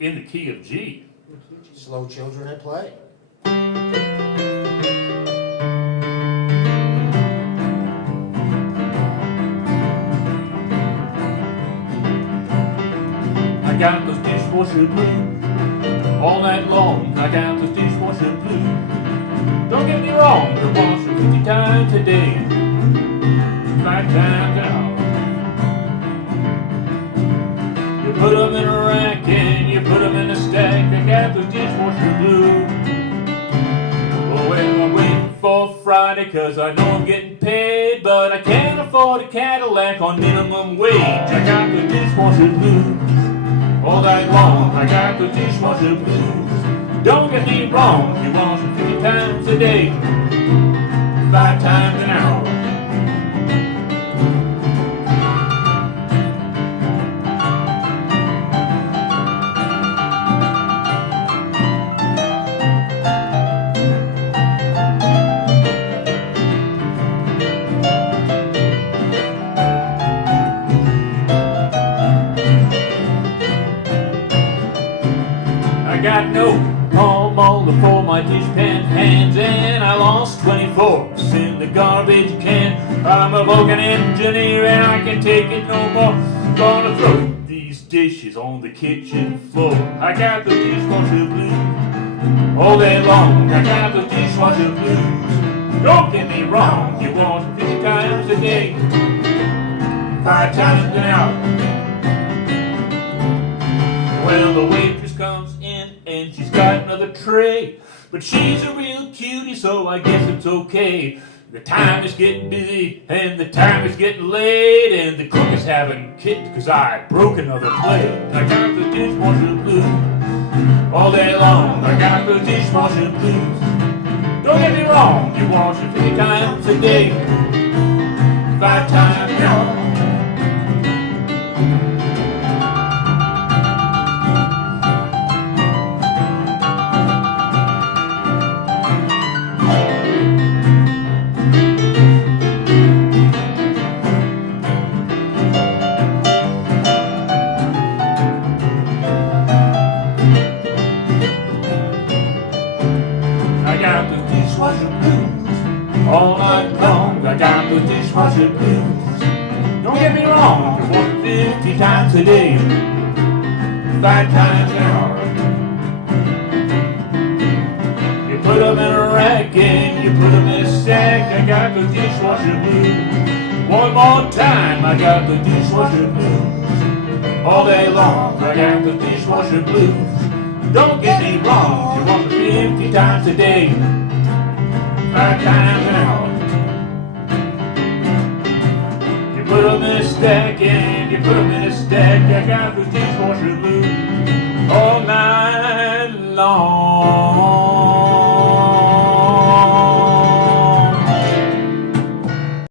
in the key of G. Slow children at play. I got those dishwasher blues all night long. I got those dishwasher blues. Don't get me wrong, they're washing 50 times a day, 5 times an hour. You put them in a rack and you put them in a stack. I got those dishwasher blues. Oh, well, I'm waiting for Friday 'cause I know I'm getting paid, but I can't afford a Cadillac on minimum wage. I got the dishwasher blues all night long. I got the dishwasher blues. Don't get me wrong, you wash them 50 times a day, 5 times an hour. I got no palm molar for my dishpan hands, and I lost 24 in the garbage can. I'm a Vulcan engineer and I can take it no more. Gonna throw these dishes on the kitchen floor. I got the dishwasher blues all day long. I got the dishwasher blues. Don't get me wrong, you wash 50 times a day, 5 times an hour. Well, the waitress comes in and she's got another tray, but she's a real cutie, so I guess it's okay. The time is getting busy and the time is getting late, and the cook is having kicked 'cause I broke another plate. I got the dishwasher blues all day long. I got the dishwasher blues. Don't get me wrong, you wash it 50 times a day, 5 times an hour. I got the dishwasher blues all night long. I got the dishwasher blues. Don't get me wrong, you wash it 50 times a day, 5 times an hour. You put them in a rack and you put them in a stack. I got the dishwasher blues. One more time, I got the dishwasher blues all day long. I got the dishwasher blues. Don't get me wrong, you wash it 50 times a day, 5 times an hour. You put them in a stack and you put them in a stack. I got the dishwasher blues all night long.